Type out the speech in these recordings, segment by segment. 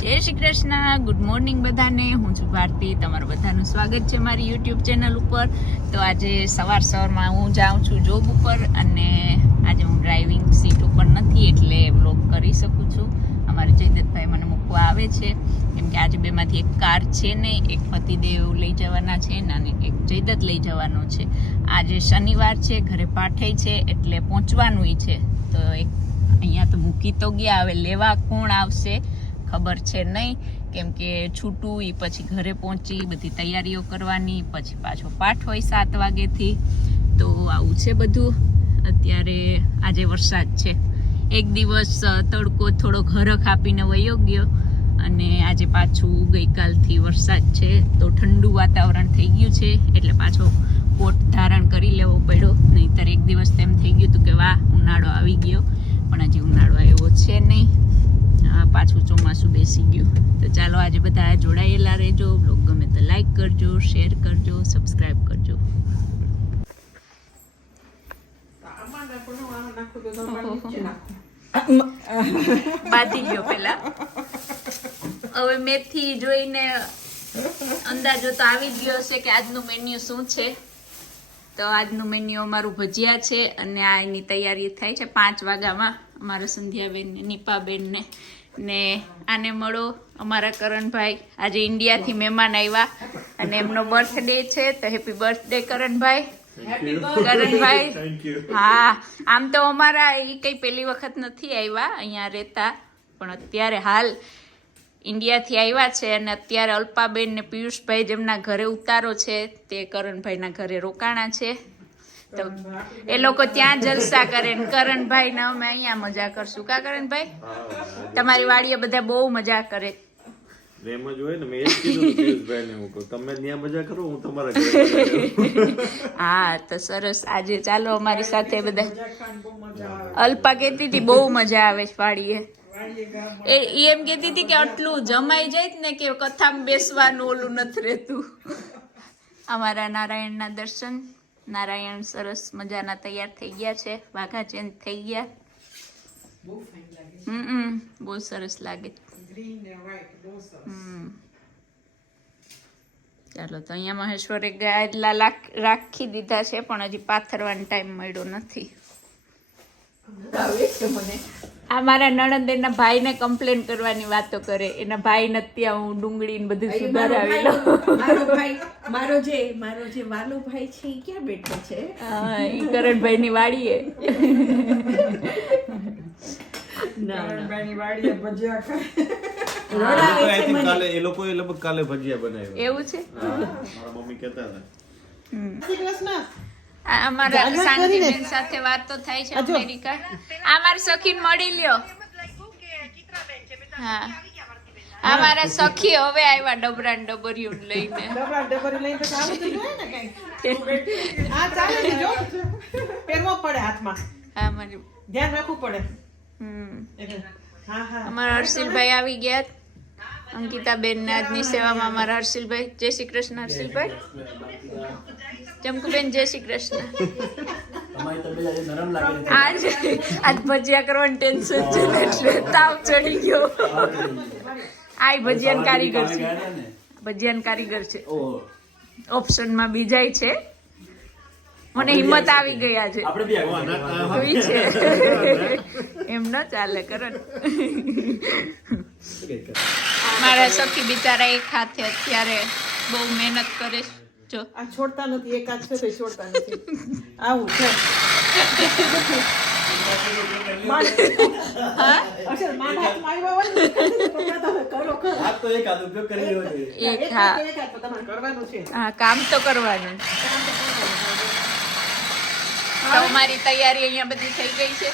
જય Shri Krishna, good morning બધાને. હું છું ભારતી, તમારું બધાનું સ્વાગત છે મારી યુટ્યુબ ચેનલ ઉપર. તો આજે સવારમાં હું જાઉં છું જોબ ઉપર અને આજે હું ડ્રાઇવિંગ સીટ ઉપર નથી એટલે વ્લોગ કરી શકું છું. અમારે જયદત્તભાઈ મને મૂકવા આવે છે કેમ કે આજે બેમાંથી એક કાર છે ને એક પતિદેવ લઈ જવાના છે અને એક જયદત્ત લઈ જવાનો છે. આજે શનિવાર છે, ઘરે પાઠે છે એટલે પહોંચવાનું છે. તો એક અહીંયા તો મૂકી તો ગયા, હવે લેવા કોણ આવશે ખબર છે નહીં કેમ કે છૂટું એ પછી ઘરે પહોંચી બધી તૈયારીઓ કરવાની, પછી પાછો પાઠ હોય 7 વાગ્યાથી. તો આવું છે બધું. અત્યારે આજે વરસાદ છે, એક દિવસ તડકો થોડો ઘરખ આપીને વયો ગયો અને આજે પાછું ગઈકાલથી વરસાદ છે. તો ઠંડુ વાતાવરણ થઈ ગયું છે એટલે પાછો કોટ ધારણ કરી લેવો પડ્યો, નહીંતર એક દિવસ તેમ થઈ ગયું હતું કે વાહ ઉનાળો આવી ગયો, પણ હજી ઉનાળો આવ્યો છે નહીં, પાછું ચોમાસું બેસી ગયું. તો ચાલો આજે બધા જોડાયેલા રહેજો. બ્લોગ ગમે તો લાઈક કરજો, શેર કરજો, સબસ્ક્રાઇબ કરજો. બાંધી ગયો પેલા. હવે મેથી જોઈને અંદાજો તો આવી જ ગયો હશે કે આજનું મેન્યુ શું છે. તો આજનું મેન્યુ અમારું ભજીયા છે અને આ એની તૈયારી થાય છે 5 વાગ્યામાં. અમારા સંધ્યાબેન ને નીપાબેન ને આને મળો અમારા કરણભાઈ. આજે ઇન્ડિયાથી મહેમાન આવ્યા અને એમનો બર્થડે છે, તો હેપી બર્થડે કરણભાઈ. કરણભાઈ હા, આમ તો અમારા એ કઈ પહેલી વખત નથી આવ્યા અહીંયા રહેતા, પણ અત્યારે હાલ ઇન્ડિયાથી આવ્યા છે અને અત્યારે અલ્પાબેન ને પિયુષભાઈ જેમના ઘરે ઉતારો છે તે કરણભાઈના ઘરે રોકાણા છે. તો એ લોકો ત્યાં જલસા કરે ને કરણભાઈ ને અમે અહીંયા મજા કરશું. કા કરણભાઈ? તમારી વાડીએ બધા બહુ મજા કરે. એમ જ હોય ને, મેં એ જ કીધું પિયુષભાઈને, હું કહું તમે ત્યાં મજા કરો, હું તમારા ઘરે મજા હા તો સરસ. આજે ચાલો અમારી સાથે બધા. અલ્પા કહેતી હતી બહુ મજા આવે છે વાડીએ. એ એમ કહેતી હતી કે આટલું જમાઈ જાય ને કે કથામાં બેસવાનું ઓલું નથી રહેતું. અમારા નારાયણના દર્શન. નારાયણ સરસ મજાના તૈયાર થઈ ગયા છે, વાઘા ચેન્જ થઈ ગયા. બહુ સરસ લાગે. ચાલો તો અહીંયા મહેશ્વરે ગાદલા રાખી દીધા છે પણ હજી પાથરવાનો ટાઈમ મળ્યો નથી. આ મારા નણંદ એના ભાઈને કમ્પ્લેન કરવાની વાતો કરે. એના ભાઈ નથી, હું ડુંગળી ને બધું સુધારાવી લઉં. મારો જે વાલો ભાઈ છે ઈ ક્યાં બેઠો છે? ઈ કરણભાઈ ની વાડીએ. એ લોકોએ લગભગ કાલે ભજીયા બનાવ્યા. એવું છે? મારા મમ્મી કહેતા હતા. અમારા શાંતિબેન સાથે વાતો થાય છે અમેરિકા. આ મારી સખીને મળી લ્યો. હા, અમારા સખી હવે આવ્યા ડબરા ને ડબરિયું લઈને. હા, મારી ધ્યાન રાખવું પડે. અમારા હર્ષિલભાઈ આવી ગયા. અંકિતાબેન ને આજની સેવામાં અમારા હર્ષિલભાઈ. જય શ્રી કૃષ્ણ હર્ષિલભાઈ. ચમકુબેન જય શ્રી કૃષ્ણ. આજ ભજીયા કરવાનું ટેન્શન છે એટલે તાવ ચડી ગયો. આ ભજીયાન કારીગર છે, ભજીયાન કારીગર છે. ઓપ્શનમાં બીજાય છે. મને હિંમત આવી ગઈ આજે. એમ ન ચાલે કરણ. મારા સખી બિચારા એક હાથે અત્યારે બહુ મહેનત કરે છે. જો આ છોડતા નથી, એક હાથ છે છોડતા નથી. આવું છે. હા, કામ તો કરવાનું. અમારી તૈયારી અહીંયા બધી થઈ ગઈ છે.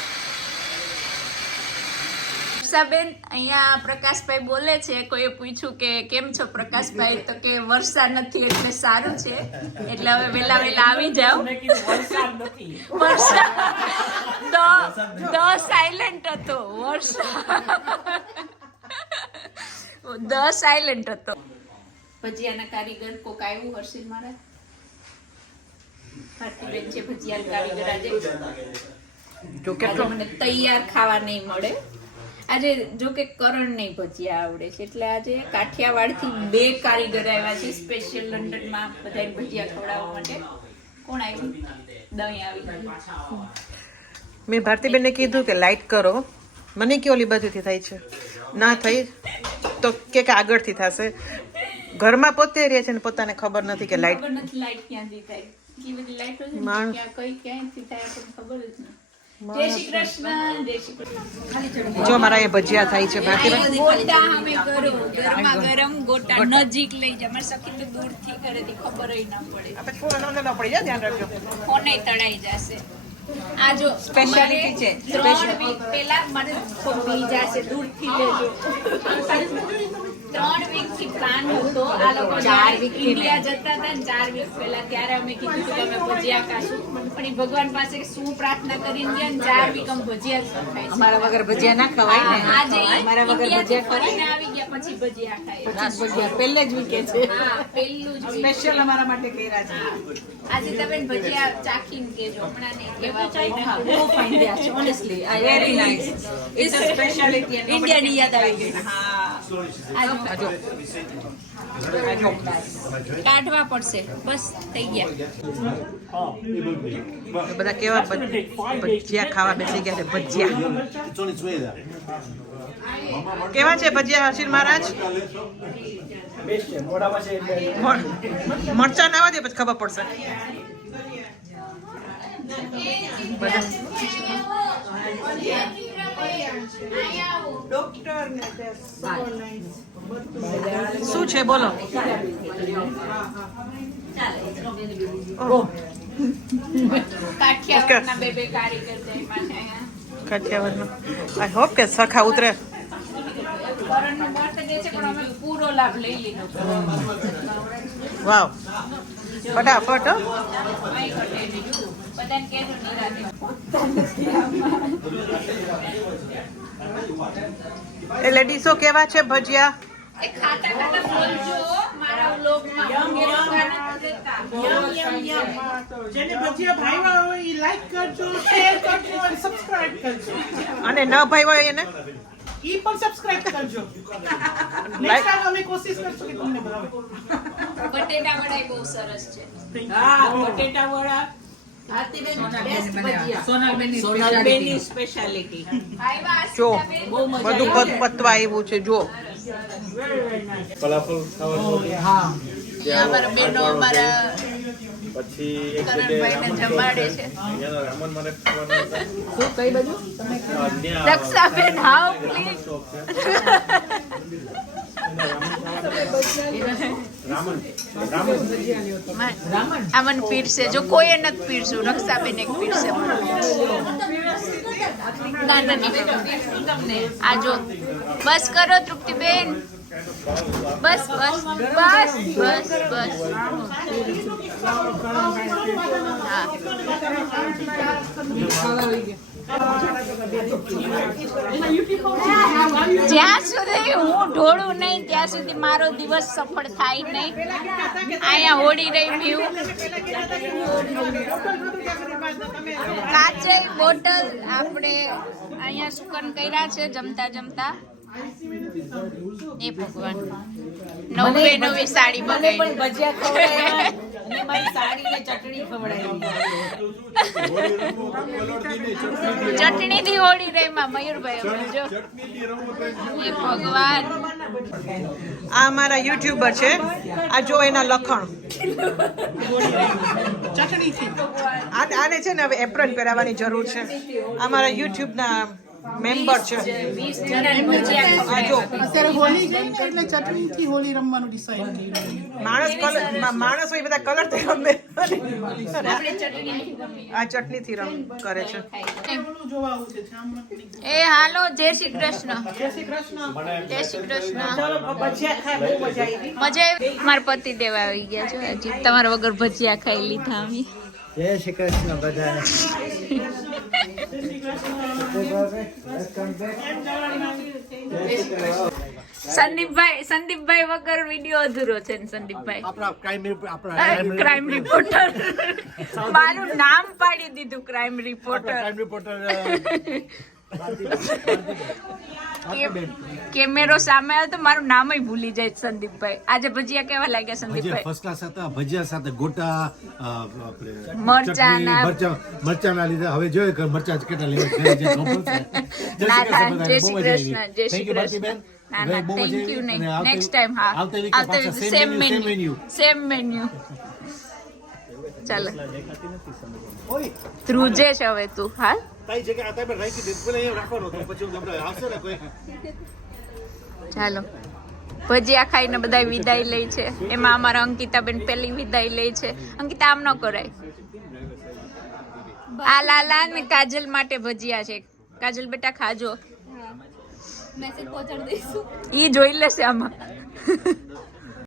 બેન અહીંયા પ્રકાશભાઈ બોલે છે. કોઈએ પૂછ્યું કે કેમ છો પ્રકાશભાઈ, તો કે વરસાદ નથી એટલે સારું છે, એટલે હવે વેલા આવી જાવ. વરસાદ સાયલેન્ટ હતો, વરસાદ સાયલેન્ટ હતો. ભજીયાના કારીગર કોક આવ્યું હર્ષિલ મારા. ભારતીબેન છે ભજીયાના કારીગર. આજે જો કેટલો મને તૈયાર ખાવા નહીં મળે. આજે જો કે કરણ નહીં ભજીયા આવડે છે એટલે આજે કાઠિયાવાડથી 2 કારીગર આવ્યા છે સ્પેશિયલ લંડનમાં બધાને ભજીયા ખવડાવવા માટે. કોણ આવ્યું? દહીં આવી ગયું. મેં ભારતીબેનને કીધું કે લાઈટ કરો, મને કે ઓલી બાજુથી થાય છે, ના થઈ તો કે આગળથી થશે. ઘરમાં પોતે રહે છે ને પોતાને ખબર નથી કે લાઈટ ખબર નથી લાઈટ ક્યાંથી થાય. એટલી બધી લાઈટો છે ને, માણસ. ક્યાંયથી થાય આપણને ખબર જ નહીં. જય શ્રી કૃષ્ણ. જય શ્રી કૃષ્ણ. જો મારા અહીંયા ભજીયા થાય છે ભારતીબેન. ગોટા અમે કરો ગરમા ગરમ ગોટા નજીક લઈ જાય. મારી સખી તો દૂરથી કરેથી ખબર ય ના પડે. આપણે થોડો ન પડી જાય, ધ્યાન રાખજો. ફોને તળાઈ જશે. આ જો Speciality છે. 3 વીક પહેલા મને ખોબી જશે. દૂરથી લેજો. 3 વીક થી પ્લાન હતો. આ લોકો 4 વીક ઇન્ડિયા જતા હતા ને 4 વીક પહેલા ત્યારે અમે કીધું કે અમે ભજીયા ખાશું. પણ એ ભગવાન પાસે શું પ્રાર્થના કરીને ગયા ને 4 વીક અમે ભજીયા જ ખાય છે. અમારા વગર ભજીયા ના ખવાય ને. આજે અમારા વગર ઇન્ડિયાથી ભજીયા ખવાય ફરીને આવી ગયા પછી ભજીયા ખાય. ભજીયા પહેલે જ વીકે છે. હા, પહેલું જ week. સ્પેશિયલ અમારા માટે કર્યા છે. આજે તમે ભજીયા ચાખીને કેજો. હમણાં નહીં કેવા. બહુ fine રહ્યા છે, honestly. Very nice. It's a speciality. ઇન્ડિયાની યાદ આવી ગઈ. આજો. કાઢવા પડશે. બસ થઈ ગયા. બધા કેવા ભજીયા ખાવા બેસી ગયા છે. ભજીયા કેવા છે ભજીયા હર્ષિલ મહારાજ? મરચા ના દે પછી ખબર પડશે. શું છે બોલો? કાઠિયાવાડના 2 કારીગર જાય માથે અહીંયા. કાઠિયાવાડનો આઈ હોપ કે સખા ઉતરે. કરણનો બર્થડે છે પણ અમે પૂરો લાભ લઈ લીધો. વાવ, ફટાફટ હો. અહીં ઘટે બીજું. બધાને કહેજો નિરાતે. એ લેડીસો કેવા છે ભજીયા? એ ખાતા ખાતા બોલજો મારા વ્લોગમાં. એ લોકોને દેતા. જેને ભજીયા ભાઈવા હોય એ લાઈક કરજો, શેર કરજો અને સબસ્ક્રાઇબ કરજો. અને ન ભાઈ હોય એને ઈ પણ સબસ્ક્રાઇબ કરજો. નેક્સ્ટ ટાઈમ અમે કોશિશ કરશું કે તમને ભાવે. બટેટા વડા બહુ સરસ છે. હા, બટેટા વડા. ભારતીબેન best ભજીયા. સોનલબેનની સ્પેશિયાલિટી. આવ્યા જો આશિકાબેન. બધું પતવા આવ્યું છે. જો ફલાફલ ખાવાનું અહીંયા અમારા બહેનો અમારા પછી એક કરણભાઈને જમાડે છે. અહીંયાના રામન મારે ખાવાનું હતા. શું કઈ બાજુ? ત્યાં રક્ષાબેન હાવ પ્લીઝ. શોપ છે. રામન આમન પીરસે. જો કોઈએ નથી પીરસ્યું, રક્ષાબેન એક પીરસે. ના ના તમને આ જો. બસ કરો તૃપ્તિબેન. બસ બસ બસ બસ બસ. હા. જ્યાં સુધી હું ઢોળું નહીં ત્યાં સુધી મારો દિવસ સફળ થાય નહીં. અહીંયા હોળી રહી પીવું. કાચે બોટલ આપણે અહીંયા સુકન કર્યા છે જમતા જમતા. એ ભગવાન નવી સાડી મને બગાડી. પણ ભજીયા ખવડાવ્યા અને મારી સાડીને ચટણી ખવડાવી. ચટણી થી હોળી રહી માં મયુરભાઈ અમે જો. એ ભગવાન. આ અમારા યુટ્યુબર છે. આ જો એના લખણ. આને છે ને હવે એપ્રન પહેરાવવાની જરૂર છે. અમારા યુટ્યુબના મેમ્બર છે. 20 જણાને ભજીયા આ જો અત્યારે હોળી ગઈ ને એટલે ચટણીથી હોળી રમવાનું ડિસાઈડ કર્યું. માણસ હોય બધા કલર થી રમે. આપણે ચટણી નથી ગમી. આ ચટણી થી રમ કરે છે. થોડું જોવા આવું છે જામનગરની. એ હાલો જય શ્રી કૃષ્ણ. જય શ્રી કૃષ્ણ. જય શ્રી કૃષ્ણ. ચાલો ભજીયા ખાય, બહુ મજા આવી. મજા આવી. મારા પતિ દેવા આવી ગયા છે. હજી તમારા વગર ભજીયા ખાઈ લીધા અમે. જય શ્રી કૃષ્ણ બધાને. સંદીપભાઈ વગર વિડિયો અધૂરો છે ને. સંદીપભાઈ આપણા ક્રાઇમ રિપોર્ટર. મારું નામ પાડી દીધું ક્રાઇમ રિપોર્ટર. ક્રાઇમ રિપોર્ટર કેમેરો સામે આવે તો મારું નામ ભૂલી જાય સંદીપભાઈ. આજે ભજીયા કેવા લાગ્યા સંદીપભાઈ? ફર્સ્ટ ક્લાસ હતા. ભજીયા સાથે ગોટા આપણે મરચાંના. મરચાના લીધા. હવે જોઈએ કે મરચા કેટલા લેવા છે. જય શ્રી કૃષ્ણ બધાને. જય બહુ શ્રી મજા કૃષ્ણ, આવી. જય શ્રી Thank you, કૃષ્ણ. ભારતીબેન. ના હવે ના બહુ મજા થેન્ક આવી. યુ. નહીં, અને નેક્સ્ટ ટાઈમ. હા, આવતા વીકે પાછા same same menu, menu. Same menu. ચાલો ઓય, ધ્રુજે છે હવે તું. હા, તારી જગ્યાએ આ તમે રાખી દીધું. પેલા અહીંયા રાખવાનો હતો. પછી હું તમને આવશે ને કોઈ. ચાલો ભજીયા ખાઈને બધા વિદાય લે છે. એમાં અમારા અંકિતાબેન પેલી વિદાય લે છે. અંકિતા આમ ન કરાય. આ લાલા ને કાજલ માટે ભજીયા છે. કાજલ બેટા ખાજો. મેસેજ પહોંચાડી દઈશું. ઈ જોઈ લેશે આમાં.